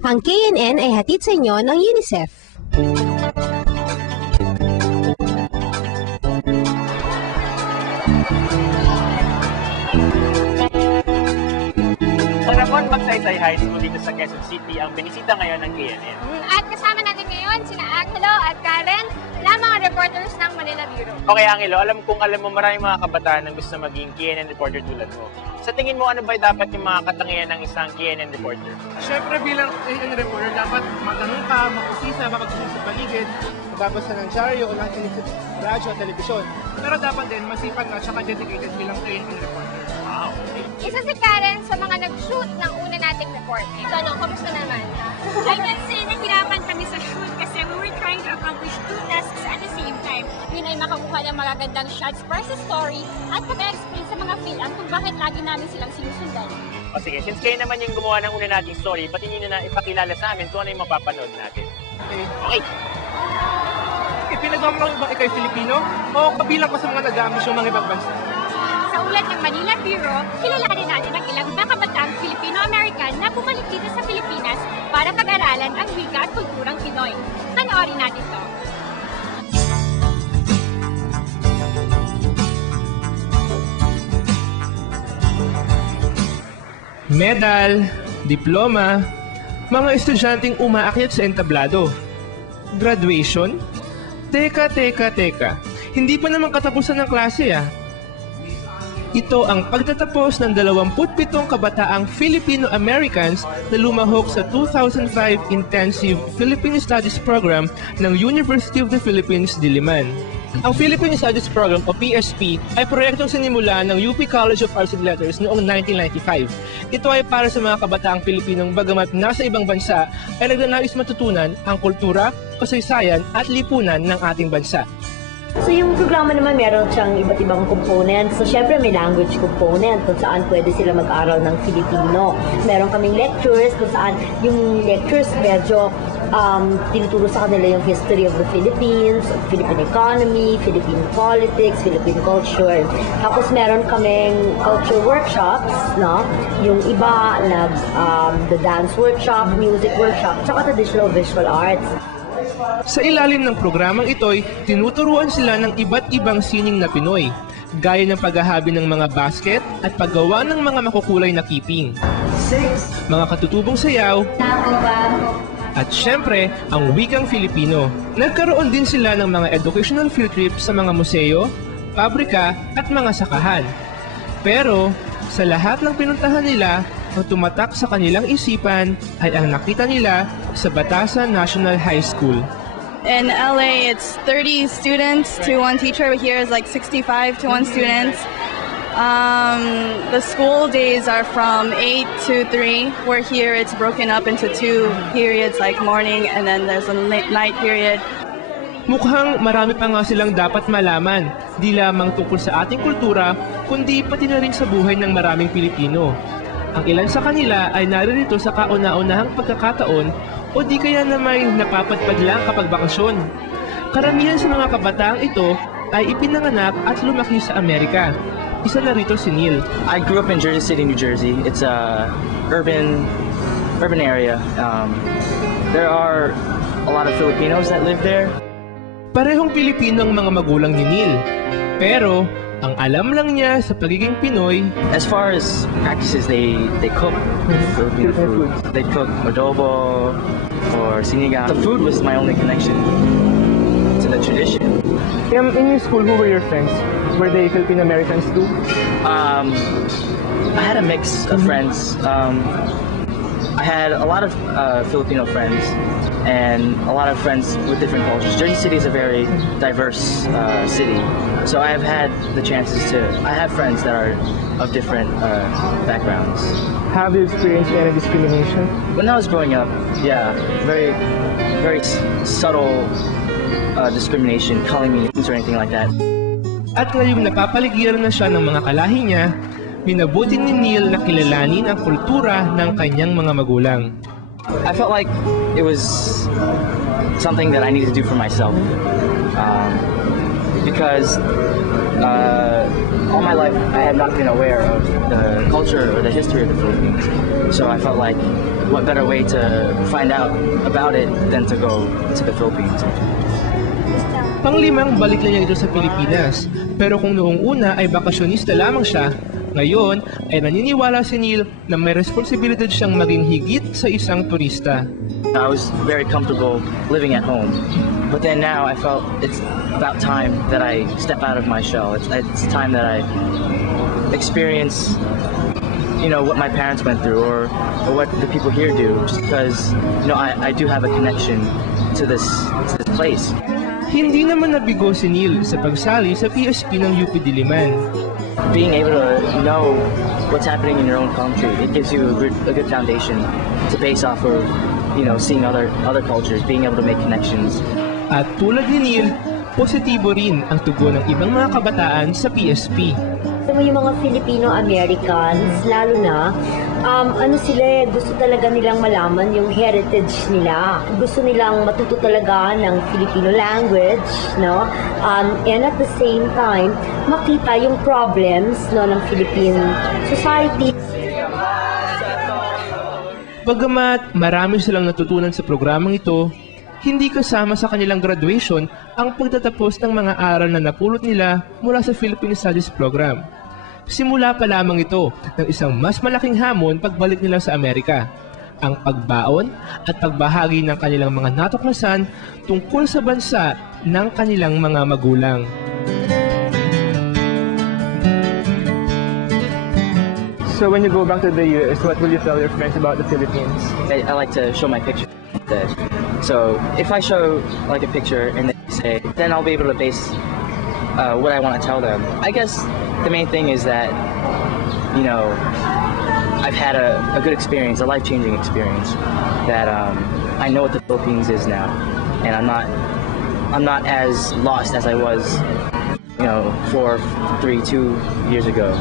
Ang KNN ay hatid sa inyo ng UNICEF. Sa Ramon Magsaysay High School dito sa Quezon City ang binisita ngayon ng KNN. At kasama natin ngayon sina Angelo at Karen na mga reporters ng Manila Bureau. Okay, Angelo, alam mo maraming mga kabataan ang gusto maging KNN reporter tulad mo. Sa tingin mo, ano ba dapat yung mga katangian ng isang KNN reporter? Siyempre bilang KNN reporter, dapat matanong ka, makusisa, mapagsusisa sa paligid, magbabasa ng dyaryo o nakikinig sa radyo at telebisyon. Pero dapat din masipag na at dedicated bilang KNN reporter. Wow! Isa si Karen sa mga nag-shoot ng una nating report. So, kamusta naman? I can say na hirapan kami sa shoot kasi we were trying to accomplish two tasks at the same time. Yun ay makakuha ng magagandang shots para sa story at pag-explain sa mga fan kung bakit lagi namin silang sinusundan. O sige, since kayo naman yung gumawa ng una nating story, pati nyo na ipakilala sa amin kung ano yung mapapanood natin. Okay. Pinagawa mo ba ikay Filipino o kabilang ka sa mga nag-aambisyon ng ibang bansa? Sa ulat ng Manila Bureau, kilalanin natin ang ilang nakabataang Filipino-American na bumalik dito sa Pilipinas para pag-aralan ang wika at kulturang Pinoy. Panoorin natin to. Medal, diploma, mga estudyanteng umaakyat sa entablado. Graduation? Teka. Hindi pa naman katapusan ng klase Ito ang pagtatapos ng 27 kabataang Filipino-Americans na lumahok sa 2005 Intensive Philippine Studies Program ng University of the Philippines, Diliman. Ang Philippine Studies Program o PSP ay proyektong sinimula ng UP College of Arts and Letters noong 1995. Ito ay para sa mga kabataang Pilipinong bagamat nasa ibang bansa ay nagnanais matutunan ang kultura, kasaysayan at lipunan ng ating bansa. So yung programa naman meron siyang iba't ibang components. So syempre may language component kung saan pwede sila mag-aral ng Filipino. Meron kaming lectures kung saan yung lectures medyo tinuturo sa kanila yung history of the Philippines, Philippine economy, Philippine politics, Philippine culture. Tapos meron kaming culture workshops, no? Yung iba the dance workshop, music workshop, tsaka traditional visual arts. Sa ilalim ng programang ito'y tinuturuan sila ng iba't ibang sining na Pinoy, gaya ng paghahabi ng mga basket at paggawa ng mga makukulay na keeping, mga katutubong sayaw, at syempre, ang wikang Filipino. Nagkaroon din sila ng mga educational field trips sa mga museo, pabrika at mga sakahan. Pero, sa lahat ng pinuntahan nila, ang tumatak sa kanilang isipan ay ang nakita nila sa Batasan National High School. In LA, it's 30 students to one teacher. Here is like 65 to one students. The school days are from 8 to 3, where here it's broken up into two periods, like morning and then there's a night period. Mukhang marami pa nga silang dapat malaman, di lamang tungkol sa ating kultura, kundi pati na rin sa buhay ng maraming Pilipino. Ang ilan sa kanila ay naririto sa kauna-unahang pagkakataon o di kaya na may napapadpad lang kapag bakasyon. Karamihan sa mga kabataang ito ay ipinanganak at lumaki sa Amerika. Isa na rito si Neil. I grew up in Jersey City, New Jersey. It's a urban area. There are a lot of Filipinos that live there. Parehong Pilipino ang mga magulang ni Neil. Pero ang alam lang niya sa pagiging Pinoy, as far as practices, they cook Filipino food. They cook adobo or sinigang. The food was my only connection to the tradition. In your school, who were your friends? Were they Filipino Americans too? I had a mix of friends. I had a lot of Filipino friends and a lot of friends with different cultures. Jersey City is a very diverse city, so I have had the chances to. I have friends that are of different backgrounds. Have you experienced any discrimination? When I was growing up, yeah, very subtle discrimination, calling me names or anything like that. At ngayong napapaligiran na siya ng mga kalahi niya, minabuti ni Neil na kilalanin ang kultura ng kanyang mga magulang. I felt like it was something that I needed to do for myself, because all my life I had not been aware of the culture or the history of the Philippines. So I felt like, what better way to find out about it than to go to the Philippines. Panglimang balik na niya ito sa Pilipinas. Pero kung noong una ay bakasyonista lamang siya, ngayon ay naniniwala si Neil na may responsibilidad siyang maging higit sa isang turista. I was very comfortable living at home, but then now I felt it's about time that I step out of my shell. It's time that I experience, what my parents went through or what the people here do, just because, I do have a connection to this place. Hindi naman nabigo si Neil sa pagsali sa PSP ng UP Diliman. Being able to know what's happening in your own country, it gives you a good foundation to base off of, seeing other cultures, being able to make connections. At tulad ni Neil, positibo rin ang tugon ng ibang mga kabataan sa PSP. Yung mga Filipino-Americans, lalo na, gusto talaga nilang malaman yung heritage nila. Gusto nilang matuto talaga ng Filipino language, no? And at the same time, makita yung problems, ng Philippine society. Bagamat marami silang natutunan sa programang ito, hindi kasama sa kanilang graduation ang pagtatapos ng mga aral na napulot nila mula sa Philippine Studies Program. Simula pa lamang ito ng isang mas malaking hamon pagbalik nila sa Amerika, ang pagbaon at pagbahagi ng kanilang mga natuklasan tungkol sa bansa ng kanilang mga magulang. So when you go back to the US, what will you tell your friends about the Philippines? I like to show my picture. So if I show like a picture and they say, then I'll be able to base what I want to tell them. I guess the main thing is that, I've had a good experience, a life-changing experience, that I know what the Philippines is now, and I'm not as lost as I was, 2 years ago.